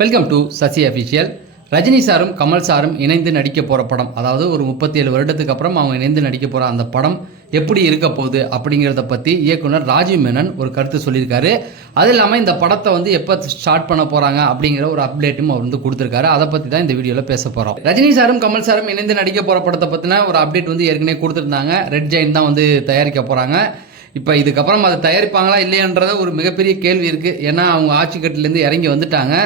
Welcome to Sasi official. Rajini சாரும் கமல் சாரும் இணைந்து நடிக்க போகிற படம், அதாவது ஒரு 37 வருடத்துக்கு அப்புறம் அவங்க இணைந்து நடிக்க போகிற அந்த படம் எப்படி இருக்க போகுது அப்படிங்கிறத பற்றி இயக்குனர் ராஜீவ் மேனன் ஒரு கருத்து சொல்லியிருக்காரு. அது இல்லாமல் இந்த படத்தை எப்போ ஸ்டார்ட் பண்ண போகிறாங்க அப்படிங்கிற ஒரு அப்டேட்டும் அவர் கொடுத்துருக்காரு. அதை பற்றி தான் இந்த வீடியோவில் பேச போகிறோம். ரஜினி சாரும் கமல் சாரும் இணைந்து நடிக்க போகிற படத்தை பற்றின ஒரு அப்டேட் ஏற்கனவே கொடுத்துருந்தாங்க. ரெட் ஜெயின் தான் தயாரிக்க போகிறாங்க. இப்போ இதுக்கப்புறம் அதை தயாரிப்பாங்களா இல்லையன்றத ஒரு மிகப்பெரிய கேள்வி இருக்குது. ஏன்னா அவங்க ஆட்சி கட்டிலேருந்து இறங்கி வந்துட்டாங்க.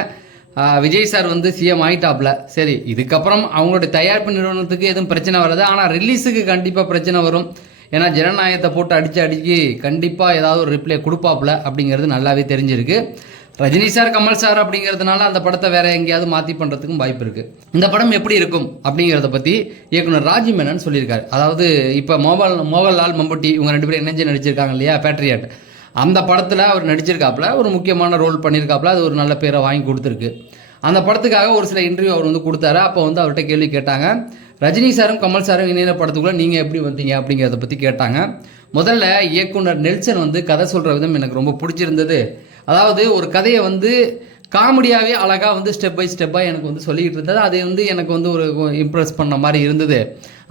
விஜய் சார் சிஎம் ஆகிட்டாப்ல. சரி, இதுக்கப்புறம் அவங்களுடைய தயாரிப்பு நிறுவனத்துக்கு எதுவும் பிரச்சனை வராது. ஆனால் ரிலீஸுக்கு கண்டிப்பாக பிரச்சனை வரும். ஏன்னா ஜனநாயகத்தை போட்டு அடித்து கண்டிப்பாக ஏதாவது ஒரு ரிப்ளை கொடுப்பாப்புல அப்படிங்கிறது நல்லாவே தெரிஞ்சிருக்கு. ரஜினி சார் கமல் சார் அப்படிங்கிறதுனால அந்த படத்தை வேற எங்கேயாவது மாற்றி பண்ணுறதுக்கும் வாய்ப்பு இருக்குது. இந்த படம் எப்படி இருக்கும் அப்படிங்கிறத பற்றி இயக்குனர் ராஜீவ் மேனன் சொல்லியிருக்காரு. அதாவது இப்போ மோகன்லால் மம்பட்டி இவங்க 2 பேரும் இணைஞ்சு நடிச்சிருக்காங்க இல்லையா, பேட்ரியாட். அந்த படத்தில் அவர் நடிச்சிருக்காப்புல, ஒரு முக்கியமான ரோல் பண்ணியிருக்காப்புல. அது ஒரு நல்ல பேரை வாங்கி கொடுத்துருக்கு. அந்த படத்துக்காக ஒரு சில இன்டர்வியூ அவர் கொடுத்தாரு. அப்போ அவர்கிட்ட கேள்வி கேட்டாங்க. ரஜினி சாரும் கமல் சாரும் இணைய படத்துக்குள்ளே நீங்கள் எப்படி வந்தீங்க அப்படிங்கிறத பற்றி கேட்டாங்க. முதல்ல இயக்குனர் நெல்சன் கதை சொல்கிற விதம் எனக்கு ரொம்ப பிடிச்சிருந்தது. அதாவது ஒரு கதையை காமெடியாகவே அழகாக ஸ்டெப் பை ஸ்டெப்பாக எனக்கு சொல்லிக்கிட்டு இருந்தது. அது எனக்கு ஒரு இம்ப்ரெஸ் பண்ண மாதிரி இருந்தது.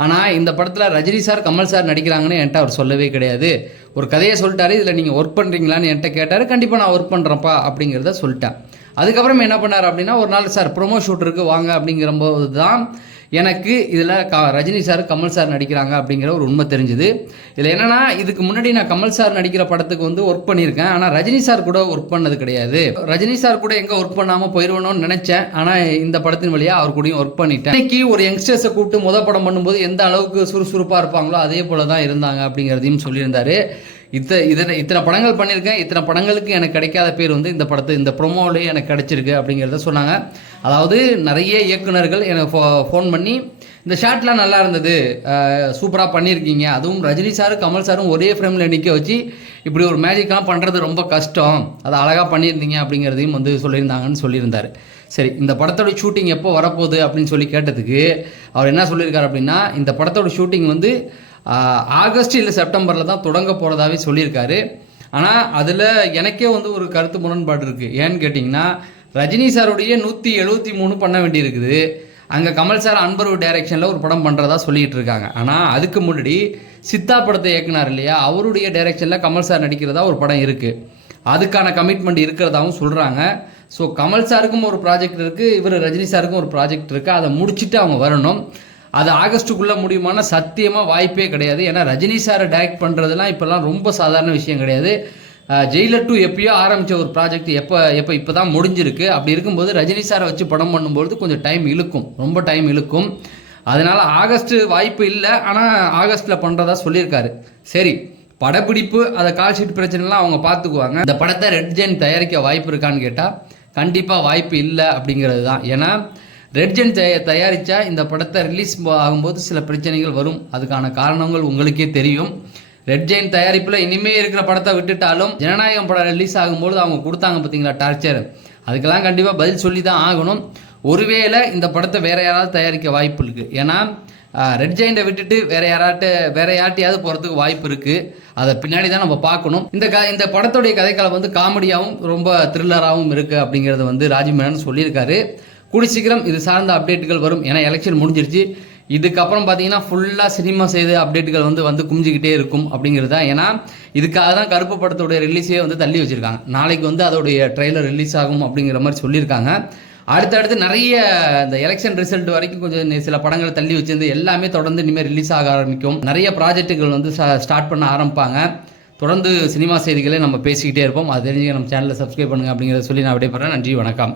ஆனால் இந்த படத்தில் ரஜினி சார் கமல் சார் நடிக்கிறாங்கன்னு என்கிட்ட அவர் சொல்லவே கிடையாது. ஒரு கதையை சொல்லிட்டாரு, இதில் நீங்கள் ஒர்க் பண்ணுறீங்களான்னு என்கிட்ட கேட்டார். கண்டிப்பாக நான் ஒர்க் பண்ணுறேன்ப்பா அப்படிங்கிறத சொல்லிட்டேன். அதுக்கப்புறம் என்ன பண்ணார் அப்படின்னா, ஒரு நாள் சார் ப்ரொமோ ஷூட்டருக்கு வாங்க அப்படிங்கிறபோது தான் எனக்கு இதில் ரஜினி சார் கமல் சார் நடிக்கிறாங்க அப்படிங்கிற ஒரு உண்மை தெரிஞ்சுது. இதில் என்னென்னா, இதுக்கு முன்னாடி நான் கமல் சார் நடிக்கிற படத்துக்கு ஒர்க் பண்ணியிருக்கேன். ஆனால் ரஜினி சார் கூட ஒர்க் பண்ணது கிடையாது. ரஜினி சார் கூட எங்கே ஒர்க் பண்ணாமல் போயிடுவேணும்னு நினச்சேன். ஆனால் இந்த படத்தின் வழியாக அவர் கூடயும் ஒர்க் பண்ணிட்டேன். இன்னைக்கு ஒரு யங்ஸ்டர்ஸை கூப்பிட்டு படம் பண்ணும்போது எந்த அளவுக்கு சுறுசுறுப்பாக இருப்பாங்களோ அதே போல தான் இருந்தாங்க அப்படிங்கிறதையும் சொல்லியிருந்தார். இத்தனை படங்கள் பண்ணியிருக்கேன், இத்தனை படங்களுக்கு எனக்கு கிடைக்காத பேர் இந்த படத்தை இந்த ப்ரொமோவிலே எனக்கு கிடைச்சிருக்கு அப்படிங்கிறத சொன்னாங்க. அதாவது நிறைய இயக்குனர்கள் எனக்கு ஃபோன் பண்ணி இந்த ஷாட்லாம் நல்லா இருந்தது, சூப்பராக பண்ணியிருக்கீங்க, அதுவும் ரஜினி சாரும் கமல் சாரும் ஒரே ஃப்ரேமில் நிற்க வச்சு இப்படி ஒரு மேஜிக்லாம் பண்ணுறது ரொம்ப கஷ்டம், அதை அழகாக பண்ணியிருந்தீங்க அப்படிங்கிறதையும் சொல்லியிருந்தாங்கன்னு சொல்லியிருந்தார். சரி, இந்த படத்தோட ஷூட்டிங் எப்போ வரப்போகுது அப்படின்னு சொல்லி கேட்டதுக்கு அவர் என்ன சொல்லியிருக்காரு அப்படின்னா, இந்த படத்தோட ஷூட்டிங் ஆகஸ்ட் இல்லை செப்டம்பரில் தான் தொடங்க போகிறதாவே சொல்லியிருக்காரு. ஆனால் அதில் எனக்கே ஒரு கருத்து முரண்பாடு இருக்குது. ஏன்னு கேட்டிங்கன்னா, ரஜினி சாருடைய 173 பண்ண வேண்டியிருக்குது. அங்கே கமல் சார் அன்பரு டைரக்ஷனில் ஒரு படம் பண்ணுறதா சொல்லிகிட்டு இருக்காங்க. ஆனால் அதுக்கு முன்னாடி சித்தா படத்தை இயக்குனார் இல்லையா, அவருடைய டைரக்ஷனில் கமல் சார் நடிக்கிறதா ஒரு படம் இருக்குது. அதுக்கான கமிட்மெண்ட் இருக்கிறதாவும் சொல்கிறாங்க. ஸோ கமல் சாருக்கும் ஒரு ப்ராஜெக்ட் இருக்குது, இவர் ரஜினி சாருக்கும் ஒரு ப்ராஜெக்ட் இருக்குது. அதை முடிச்சுட்டு அவங்க வரணும். அது ஆகஸ்ட்டுக்குள்ளே முடியுமான சத்தியமாக வாய்ப்பே கிடையாது. ஏன்னா ரஜினி சாரை டைரக்ட் பண்ணுறதுலாம் இப்போல்லாம் ரொம்ப சாதாரண விஷயம் கிடையாது. ஜெயிலர் 2 எப்பயோ ஆரம்பித்த ஒரு ப்ராஜெக்ட் இப்போ தான் முடிஞ்சிருக்கு. அப்படி இருக்கும்போது ரஜினி சாரை வச்சு படம் பண்ணும்போது கொஞ்சம் டைம் இழுக்கும், ரொம்ப டைம் இழுக்கும். அதனால் ஆகஸ்ட்டு வாய்ப்பு இல்லை. ஆனால் ஆகஸ்ட்டில் பண்ணுறதா சொல்லியிருக்காரு. சரி, படப்பிடிப்பு அதை கால் ஷீட் பிரச்சனைலாம் அவங்க பார்த்துக்குவாங்க. இந்த படத்தை ரெட் ஜெயின் தயாரிக்க வாய்ப்பு இருக்கான்னு கேட்டால் கண்டிப்பாக வாய்ப்பு இல்லை அப்படிங்கிறது தான். ஏன்னா ரெட் ஜெயின் தயாரித்தா இந்த படத்தை ரிலீஸ் ஆகும்போது சில பிரச்சனைகள் வரும். அதுக்கான காரணங்கள் உங்களுக்கே தெரியும். ரெட் ஜெயின் தயாரிப்பில் இனிமேல் இருக்கிற படத்தை விட்டுட்டாலும் ஜனநாயகம் படம் ரிலீஸ் ஆகும்போது அவங்க கொடுத்தாங்க பார்த்தீங்களா டார்ச்சர், அதுக்கெல்லாம் கண்டிப்பாக பதில் சொல்லி தான் ஆகணும். ஒருவேளை இந்த படத்தை வேறு யாராவது தயாரிக்க வாய்ப்பு இருக்குது. ஏன்னா ரெட் ஜெயின்ட்டை விட்டுட்டு வேற யார்ட்டையாவது போகிறதுக்கு வாய்ப்பு இருக்குது. அதை பின்னாடி தான் நம்ம பார்க்கணும். இந்த படத்துடைய கதைக்களம் காமெடியாகவும் ரொம்ப த்ரில்லராகவும் இருக்குது அப்படிங்கிறது ராஜீவ் மேனன் சொல்லியிருக்காரு. கூடி சீக்கிரம் இது சார்ந்த அப்டேட்டுகள் வரும். ஏன்னா எலெக்ஷன் முடிஞ்சிருச்சு. இதுக்கப்புறம் பார்த்தீங்கன்னா ஃபுல்லாக சினிமா செய்த அப்டேட்டுகள் குமிஞ்சிக்கிட்டே இருக்கும் அப்படிங்கிறது தான். ஏன்னா இதுக்காக தான் கருப்பு படத்தோடைய ரிலீஸே தள்ளி வச்சுருக்காங்க. நாளைக்கு அதோடைய ட்ரெய்லர் ரிலீஸ் ஆகும் அப்படிங்கிற மாதிரி சொல்லியிருக்காங்க. அடுத்தடுத்து நிறைய இந்த எலெக்ஷன் ரிசல்ட் வரைக்கும் கொஞ்சம் சில படங்களை தள்ளி வச்சிருந்து எல்லாமே தொடர்ந்து இனிமேல் ரிலீஸ் ஆக ஆரம்பிக்கும். நிறைய ப்ராஜெக்ட்டுகள் ஸ்டார்ட் பண்ண ஆரம்பிப்பாங்க. தொடர்ந்து சினிமா செய்திகளை நம்ம பேசிக்கிட்டே இருப்போம். அது தெரிஞ்சு நம்ம சேனலை சப்ஸ்கிரைப் பண்ணுங்கள் அப்படிங்கிறத சொல்லி நான் விடைபெறேன். நன்றி, வணக்கம்.